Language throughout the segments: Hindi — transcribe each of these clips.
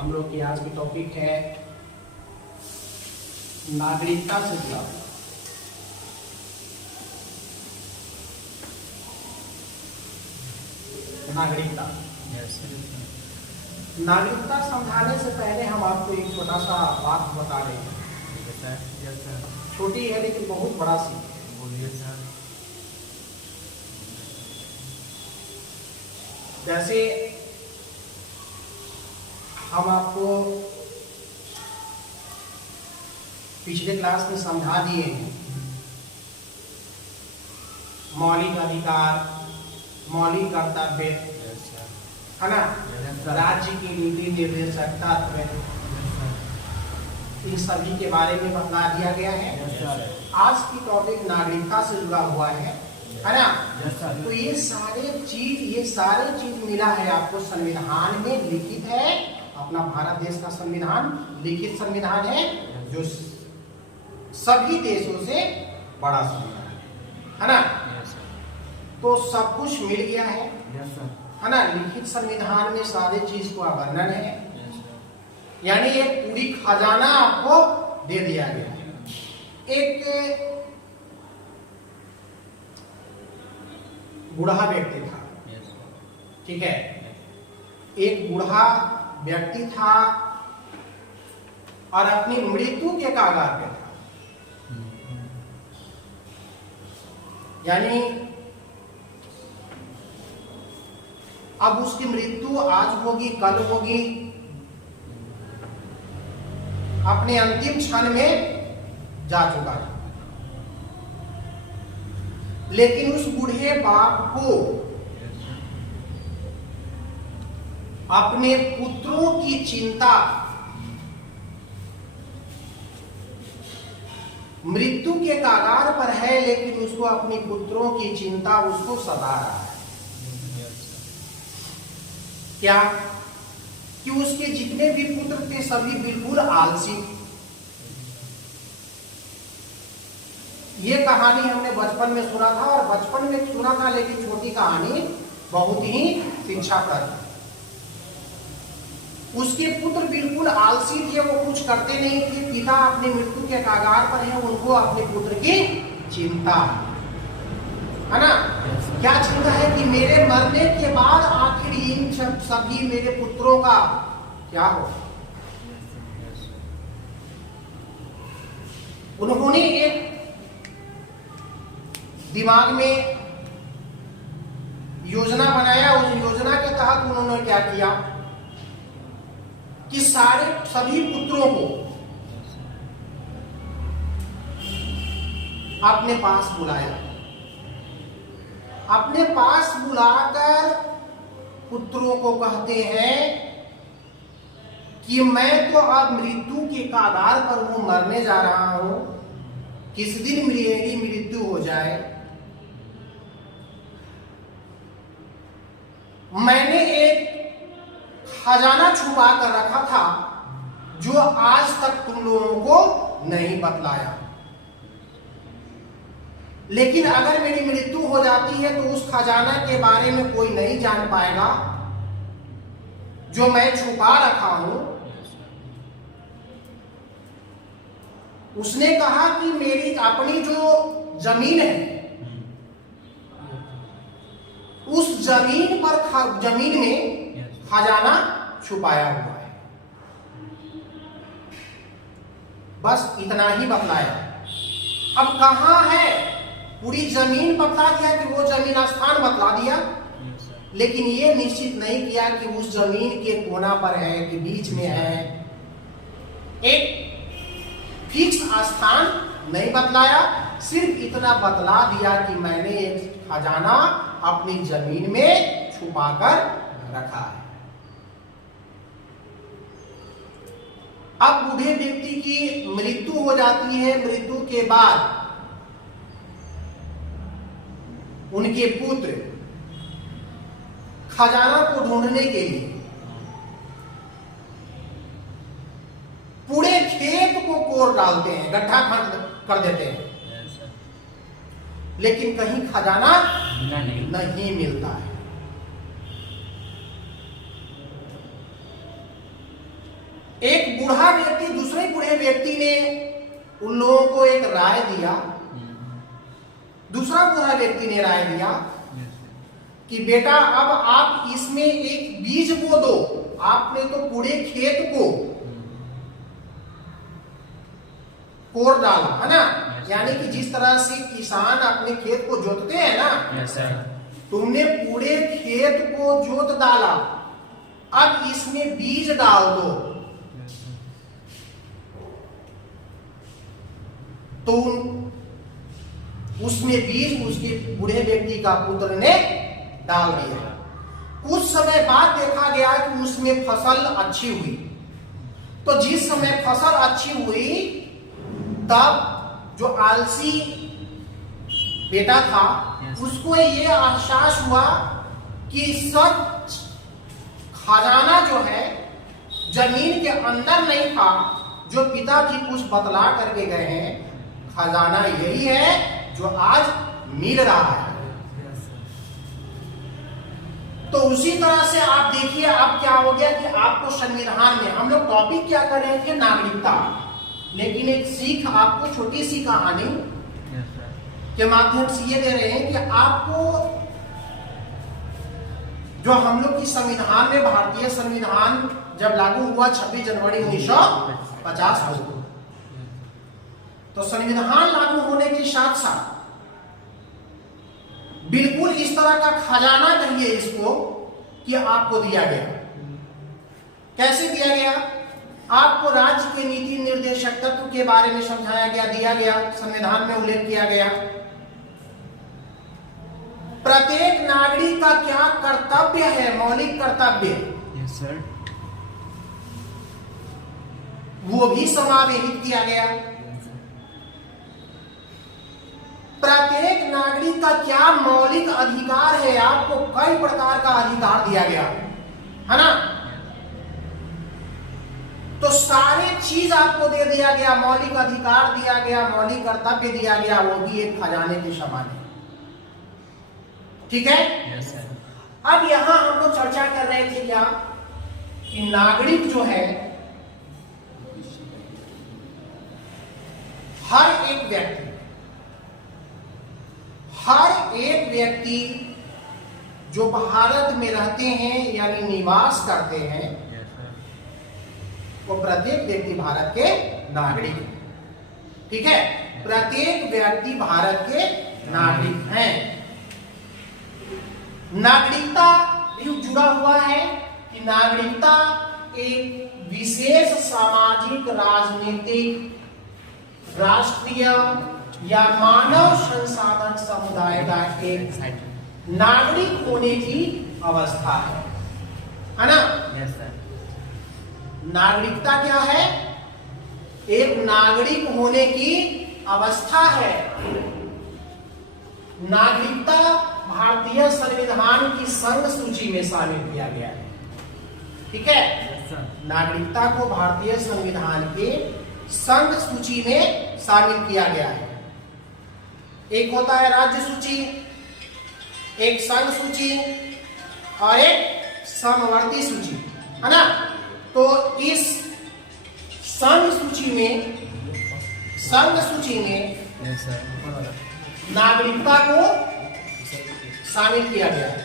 हम लोग की आज की टॉपिक है नागरिकता से जुड़ा। नागरिकता नागरिकता समझाने से पहले हम आपको एक छोटा सा बात बता रहे हैं। छोटी है लेकिन बहुत बड़ा सीख है। बोलिए सर। जैसे हम आपको पिछले क्लास में समझा दिए हैं, मौलिक अधिकार, मौलिक कर्तव्य है ना, राज्य की नीति निर्देशक तत्व, इन सभी के बारे में बता दिया गया है। आज की टॉपिक नागरिकता से जुड़ा हुआ है ना। तो ये सारे चीज मिला है आपको संविधान में लिखित है। अपना भारत देश का संविधान लिखित संविधान है, जो सभी देशों से बड़ा संविधान है ना। तो सब कुछ मिल गया है ना। लिखित संविधान में सारे चीज का वर्णन है, यानी ये पूरी खजाना आपको दे दिया गया है। एक बूढ़ा व्यक्ति था, ठीक है। एक बूढ़ा व्यक्ति था और अपनी मृत्यु के कगार पे था, यानी अब उसकी मृत्यु आज होगी, कल होगी, अपने अंतिम क्षण में जा चुका था। लेकिन उस बूढ़े बाप को अपने पुत्रों की चिंता, मृत्यु के कगार पर है लेकिन उसको अपने पुत्रों की चिंता उसको सता रहा है। क्या कि उसके जितने भी पुत्र थे सभी बिल्कुल आलसी। ये कहानी हमने बचपन में सुना था, और बचपन में सुना था, लेकिन छोटी कहानी बहुत ही शिक्षाप्रद। उसके पुत्र बिल्कुल आलसी थे, वो कुछ करते नहीं थे। पिता अपनी मृत्यु के कगार पर है, उनको अपने पुत्र की चिंता है ना। क्या चिंता है कि मेरे मरने के बाद आखिर इन सभी मेरे पुत्रों का क्या हो। उन्होंने एक दिमाग में योजना बनाया। उस योजना के तहत उन्होंने क्या किया कि सभी पुत्रों को अपने पास बुलाया। अपने पास बुलाकर पुत्रों को कहते हैं कि मैं तो अब मृत्यु के कगार पर हूं, मरने जा रहा हूं, किस दिन मेरी मृत्यु हो जाए। मैंने एक खजाना छुपा कर रखा था जो आज तक तुम लोगों को नहीं बतलाया, लेकिन अगर मेरी मृत्यु हो जाती है तो उस खजाना के बारे में कोई नहीं जान पाएगा जो मैं छुपा रखा हूं। उसने कहा कि मेरी अपनी जो जमीन है, उस जमीन में खजाना छुपाया हुआ है। बस इतना ही बतलाया। अब कहां है, पूरी जमीन बतला दिया कि वो जमीन स्थान बतला दिया, लेकिन ये निश्चित नहीं किया कि उस जमीन के कोना पर है कि बीच में है। एक फिक्स स्थान नहीं बतलाया, सिर्फ इतना बतला दिया कि मैंने एक खजाना अपनी जमीन में छुपाकर रखा है। अब बूढ़े व्यक्ति की मृत्यु हो जाती है। मृत्यु के बाद उनके पुत्र खजाना को ढूंढने के लिए पूरे खेत को कोर डालते हैं, गड्ढा कर देते हैं, लेकिन कहीं खजाना नहीं मिलता है। एक बूढ़ा व्यक्ति दूसरे बूढ़े व्यक्ति ने उन लोगों को एक राय दिया। दूसरा बूढ़ा व्यक्ति ने राय दिया कि बेटा अब आप इसमें एक बीज बो दो। आपने तो पूरे खेत को कोड़ डाला है ना, यानी कि जिस तरह से किसान अपने खेत को जोतते हैं ना, तुमने पूरे खेत को जोत डाला, अब इसमें बीज डाल दो। तो उसमें बीज उसके बूढ़े व्यक्ति का पुत्र ने डाल दिया। कुछ समय बाद देखा गया कि उसमें फसल अच्छी हुई। तो जिस समय फसल अच्छी हुई तब जो आलसी बेटा था उसको ये एहसास हुआ कि सब खजाना जो है जमीन के अंदर नहीं था, जो पिताजी कुछ बतला करके गए हैं, खजाना यही है जो आज मिल रहा है। तो उसी तरह से आप देखिए अब क्या हो गया कि आपको संविधान में, हम लोग टॉपिक क्या कर रहे थे, नागरिकता, लेकिन एक सीख आपको, छोटी सी कहानी के माध्यम से ये दे रहे हैं कि आपको जो हम लोग की संविधान में, भारतीय संविधान जब लागू हुआ 26 जनवरी 1950 को, तो संविधान लागू होने के साथ साथ बिल्कुल इस तरह का खजाना कहिए इसको कि आपको दिया गया। कैसे दिया गया? आपको राज्य के नीति निर्देशक तत्व के बारे में समझाया गया, दिया गया, संविधान में उल्लेख किया गया। प्रत्येक नागरिक का क्या कर्तव्य है, मौलिक कर्तव्य, यस सर, वो भी समावेशित किया गया। प्रत्येक नागरिक का क्या मौलिक अधिकार है, आपको कई प्रकार का अधिकार दिया गया है ना। तो सारे चीज आपको दे दिया गया, मौलिक अधिकार दिया गया, मौलिक कर्तव्य दिया गया, वो भी एक खजाने के समान है। ठीक है? Yes sir. अब यहां हम लोग चर्चा कर रहे थे क्या कि नागरिक जो है, हर एक व्यक्ति जो भारत में रहते हैं यानी निवास करते हैं, वो प्रत्येक व्यक्ति भारत के नागरिक हैं। ठीक है? प्रत्येक व्यक्ति भारत के नागरिक हैं। नागरिकता भी जुड़ा हुआ है कि नागरिकता एक विशेष सामाजिक, राजनीतिक, राष्ट्रीय या मानव संसाधन समुदाय का एक नागरिक होने की अवस्था है ना। Yes sir. नागरिकता क्या है? एक नागरिक होने की अवस्था है। नागरिकता भारतीय संविधान की संघ सूची में शामिल किया गया है। ठीक है? नागरिकता को भारतीय संविधान के संघ सूची में शामिल किया गया है। एक होता है राज्य सूची, एक संघ सूची और एक समवर्ती सूची, है ना। तो इस संघ सूची में यस सर, नागरिकता को शामिल किया गया है।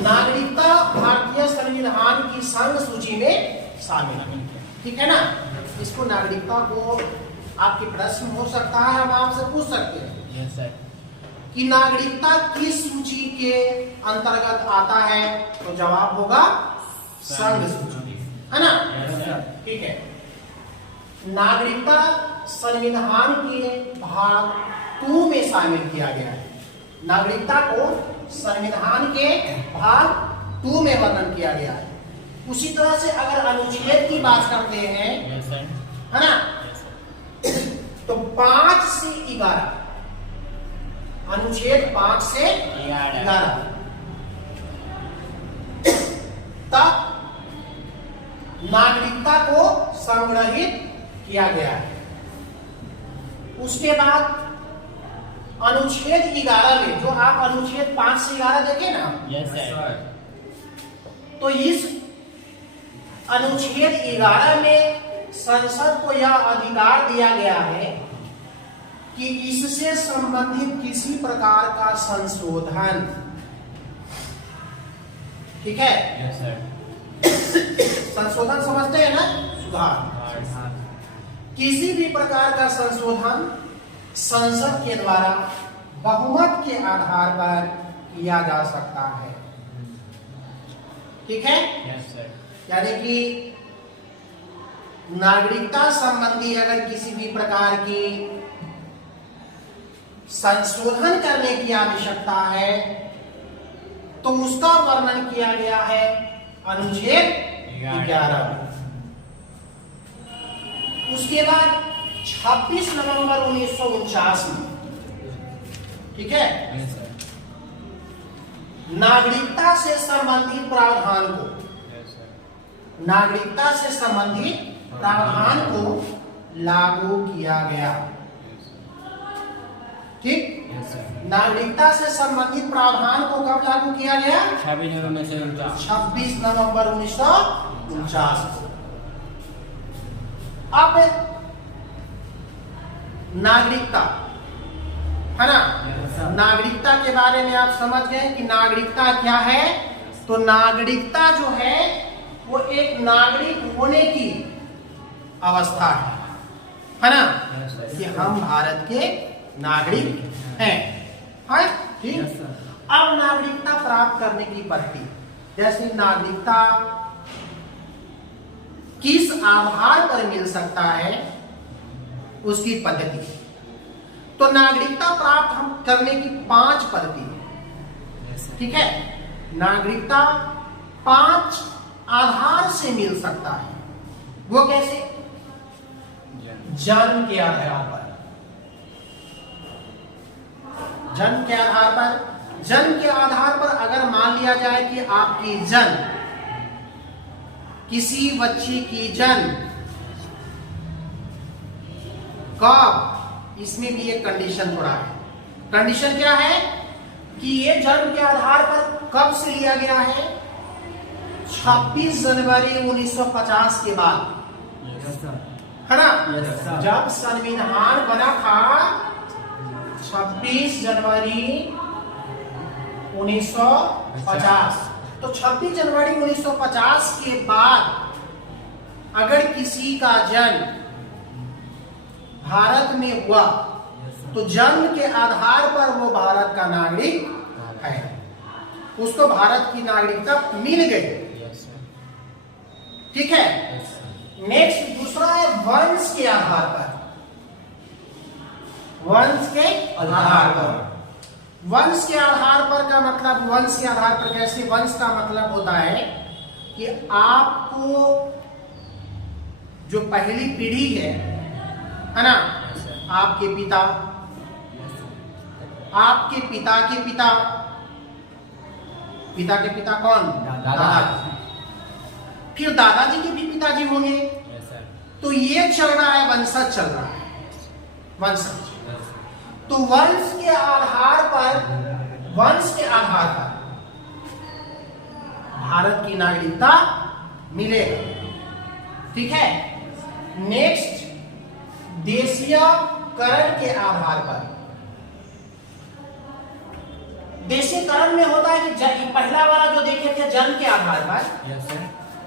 नागरिकता भारतीय संविधान की संघ सूची में शामिल है। ठीक है ना। इसको नागरिकता को आपके प्रश्न हो सकता है, हम आपसे पूछ सकते हैं यस सर, कि नागरिकता किस सूची के अंतर्गत आता है, तो जवाब होगा संघ सूची, है ना। Yes sir. ठीक है। नागरिकता संविधान के भाग 2 में शामिल किया गया है। नागरिकता को संविधान के भाग 2 में वर्णन किया गया है। उसी तरह से अगर अनुच्छेद की बात करते हैं, यस सर, है ना, तो 5 से 11, अनुच्छेद 5 से 11 तक नागरिकता को संग्रहित किया गया है। उसके बाद अनुच्छेद 11 में, जो आप अनुच्छेद 5 से 11 देखे ना, यस सर, तो इस अनुच्छेद 11 में संसद को यह अधिकार दिया गया है कि इससे संबंधित किसी प्रकार का संशोधन, ठीक है, संशोधन समझते हैं ना, सुधार, किसी भी प्रकार का संशोधन संसद के द्वारा बहुमत के आधार पर किया जा सकता है, ठीक है। यानी कि नागरिकता संबंधी अगर किसी भी प्रकार की संशोधन करने की आवश्यकता है तो उसका वर्णन किया गया है अनुच्छेद 11 में। उसके बाद 26 नवंबर 1949 में, ठीक है, नागरिकता से संबंधित प्रावधान को, नागरिकता से संबंधित प्रावधान को लागू किया गया, ठीक। नागरिकता से संबंधित प्रावधान को कब लागू किया गया? 26 नवंबर 1949 को। अब नागरिकता है ना, नागरिकता के बारे में आप समझ गए कि नागरिकता क्या है। तो नागरिकता जो है वो एक नागरिक होने की अवस्था है ना, कि हम भारत के नागरिक हैं, है ठीक। अब नागरिकता प्राप्त करने की पद्धति, जैसे नागरिकता किस आधार पर मिल सकता है उसकी पद्धति। तो नागरिकता प्राप्त हम करने की 5 पद्धति है, ठीक है। नागरिकता 5 आधार से मिल सकता है। वो कैसे? जन्म के आधार पर, जन्म के आधार पर। जन्म के आधार पर अगर मान लिया जाए कि आपकी जन्म, किसी बच्ची की जन्म कब, इसमें भी एक कंडीशन थोड़ा है। कंडीशन क्या है कि ये जन्म के आधार पर कब से लिया गया है? 26 जनवरी 1950 के बाद, है ना। जब संविधान बना था 26 जनवरी 1950, तो 26 जनवरी 1950 के बाद अगर किसी का जन्म भारत में हुआ तो जन्म के आधार पर वो भारत का नागरिक है, उसको भारत की नागरिकता मिल गई, ठीक है। नेक्स्ट दूसरा है वंश के आधार पर। वंश के आधार पर, वंश के आधार पर का मतलब, वंश के आधार पर कैसे? वंश का मतलब होता है कि आपको जो पहली पीढ़ी है ना, आपके पिता, आपके पिता के पिता, पिता के पिता कौन? दादाजी। फिर दादाजी के भी पिताजी होंगे, तो ये चल रहा है, वंशज चल रहा है, वंशज। तो वंश के आधार पर, वंश के आधार पर भारत की नागरिकता मिलेगा, ठीक है। नेक्स्ट देशीयकरण के आधार पर। देशीयकरण में होता है कि पहला वाला जो देखे थे जन्म के आधार पर,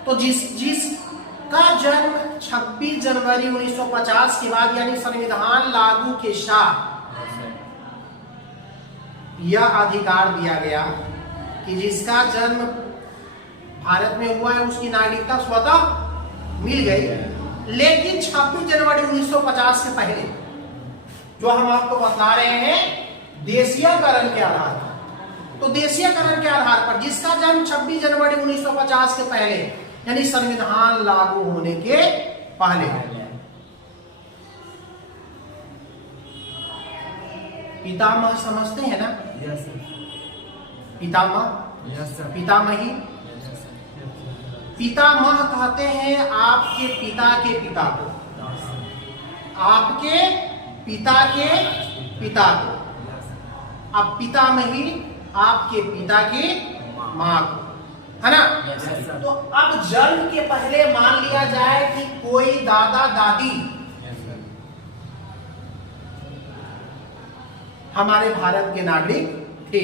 तो जिसका जन्म 26 जनवरी 1950 के बाद यानी संविधान लागू के साथ यह अधिकार दिया गया कि जिसका जन्म भारत में हुआ है उसकी नागरिकता स्वतः मिल गई। लेकिन 26 जनवरी 1950 से पहले जो हम आपको बता रहे हैं देशीयकरण के आधार पर, तो देशीयकरण के आधार पर जिसका जन्म 26 जनवरी 1950 के पहले यानी संविधान लागू होने के पहले, पितामह समझते हैं ना? पितामह, पितामही। पितामह कहते हैं आपके पिता के पिता को, आपके पिता के पिता को। अब पितामही आपके पिता की मां को, है ना। तो अब जन्म के पहले मान लिया जाए कि कोई दादा दादी हमारे भारत के नागरिक थे,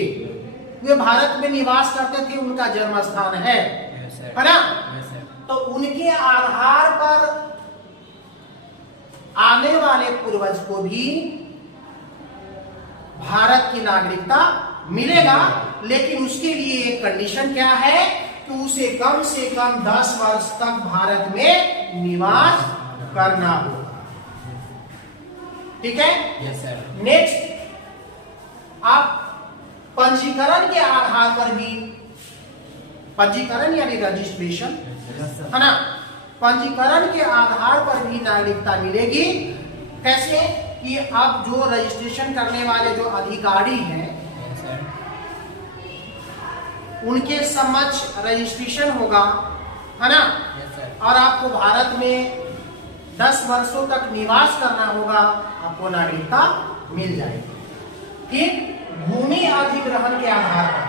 वे भारत में निवास करते थे, उनका जन्म स्थान है ना। तो उनके आधार पर आने वाले पूर्वज को भी भारत की नागरिकता मिलेगा, लेकिन उसके लिए एक कंडीशन क्या है कि उसे कम से कम 10 वर्ष तक भारत में निवास करना होगा। ठीक है। Yes sir. नेक्स्ट, आप पंजीकरण के आधार पर भी, पंजीकरण यानी रजिस्ट्रेशन है ना, पंजीकरण के आधार पर भी नागरिकता मिलेगी। कैसे कि अब जो रजिस्ट्रेशन करने वाले जो अधिकारी हैं उनके समक्ष रजिस्ट्रेशन होगा, है ना, और आपको भारत में 10 वर्षों तक निवास करना होगा, आपको नागरिकता मिल जाएगी। ठीक। भूमि अधिग्रहण के आधार पर,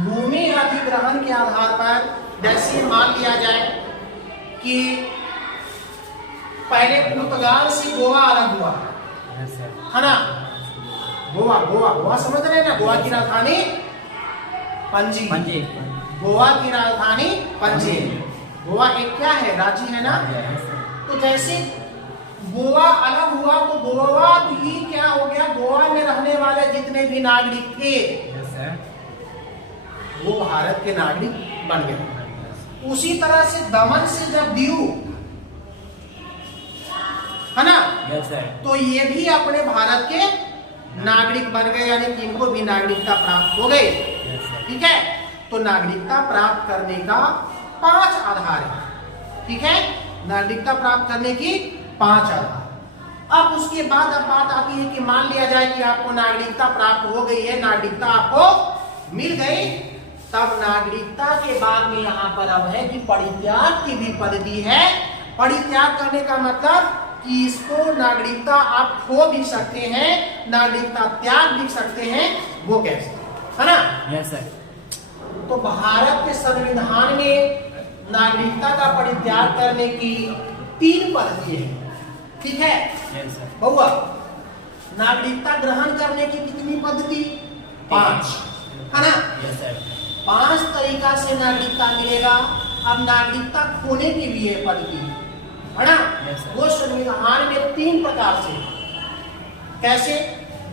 भूमि अधिग्रहण के आधार पर जैसे मान लिया जाए कि पहले पुर्तगाल से गोवा अलग हुआ, है ना, गोवा गोवा गोवा समझ रहे हैं ना, गोवा की राजधानी पणजी, गोवा की राजधानी पणजी। गोवा एक क्या है, राज्य है ना। तो जैसे गोवा अलग हुआ तो गोवा भी क्या हो गया, गोवा में रहने वाले जितने भी नागरिक थे वो भारत के नागरिक बन गए। उसी तरह से दमन से जब दीव, है ना, तो ये भी अपने भारत के नागरिक बन गए, यानी कि इनको भी नागरिकता प्राप्त हो गई। ठीक है। तो नागरिकता प्राप्त करने का 5 आधार है। ठीक है। नागरिकता प्राप्त करने की 5 आधार। अब उसके बाद अब बात आती है कि मान लिया जाए कि आपको नागरिकता प्राप्त हो गई है, नागरिकता आपको मिल गई, तब नागरिकता के बाद में यहाँ पर अब है कि परित्याग की भी पद्धति है। परित्याग करने का मतलब कि इसको नागरिकता आप खो भी सकते हैं, नागरिकता त्याग भी सकते हैं, वो कैसे, है ना। Yes sir. तो भारत के संविधान में नागरिकता का परित्याग करने की 3 पद्धति है। ठीक है। Yes sir. बहुआ, नागरिकता ग्रहण करने की कितनी पद्धति? 5, है ना। Yes sir. 5 तरीका से नागरिकता मिलेगा। अब नागरिकता खोने की भी है पद्धति, है ना। Yes, sir. वो संविधान में 3 प्रकार से। कैसे?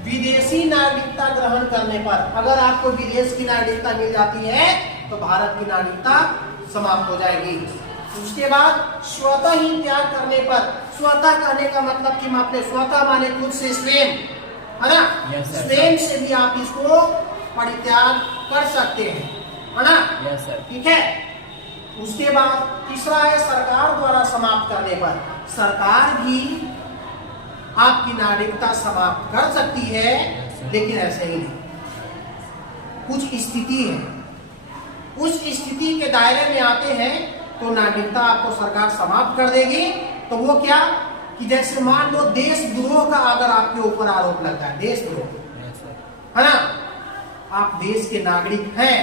विदेशी नागरिकता ग्रहण करने पर, अगर आपको विदेश की नागरिकता मिल जाती है तो भारत की नागरिकता समाप्त हो जाएगी। उसके बाद स्वतः ही त्याग करने पर, स्वतः कहने का मतलब कि अपने स्वतः माने खुद से, स्वयं, है ना। Yes, sir. स्वयं से भी आप इसको परित्याग कर सकते हैं, है ना। Yes sir. ठीक है। उसके बाद तीसरा है सरकार द्वारा समाप्त करने पर। सरकार भी आपकी नागरिकता समाप्त कर सकती है, लेकिन ऐसे ही नहीं, कुछ स्थिति है, उस स्थिति के दायरे में आते हैं तो नागरिकता आपको सरकार समाप्त कर देगी। तो वो क्या कि जैसे मान लो देशद्रोह का अगर आपके ऊपर आरोप लगता है, देशद्रोह, है ना, आप देश के नागरिक हैं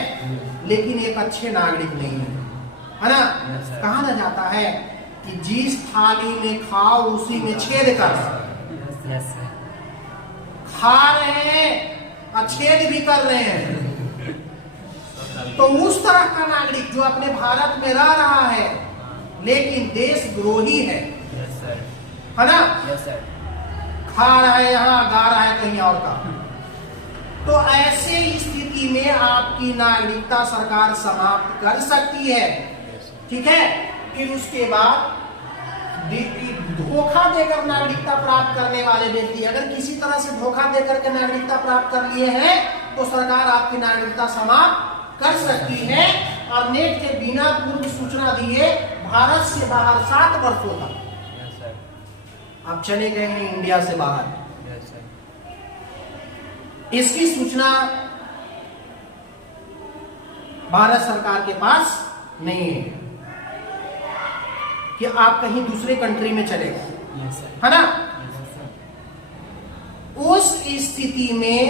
लेकिन एक अच्छे नागरिक नहीं है ना। कहा ना जाता है कि जिस थाली में खाओ उसी में छेद कर। खा रहे हैं, छेद भी कर रहे हैं। तो उस तरह का नागरिक जो अपने भारत में रह रहा है लेकिन देशद्रोही है ना, खा रहा है यहाँ, गा रहा है कहीं और का, तो ऐसे स्थिति में आपकी नागरिकता सरकार समाप्त कर सकती है। ठीक है। फिर उसके बाद धोखा देकर नागरिकता प्राप्त करने वाले व्यक्ति, अगर किसी तरह से धोखा देकर के नागरिकता प्राप्त कर लिए हैं तो सरकार आपकी नागरिकता समाप्त कर सकती है। और नेट के बिना पूर्व सूचना दिए भारत से बाहर 7 वर्षों तक आप चले गए हैं इंडिया से बाहर, इसकी सूचना भारत सरकार के पास नहीं है कि आप कहीं दूसरे कंट्री में चले गए, है ना। उस स्थिति में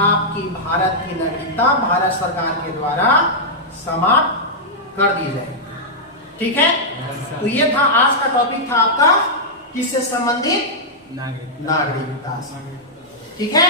आपकी भारत की नागरिकता भारत सरकार के द्वारा समाप्त कर दी जाएगी। ठीक है, तो ये था आज का टॉपिक था आपका किससे संबंधित, नागरिकता से। ठीक है।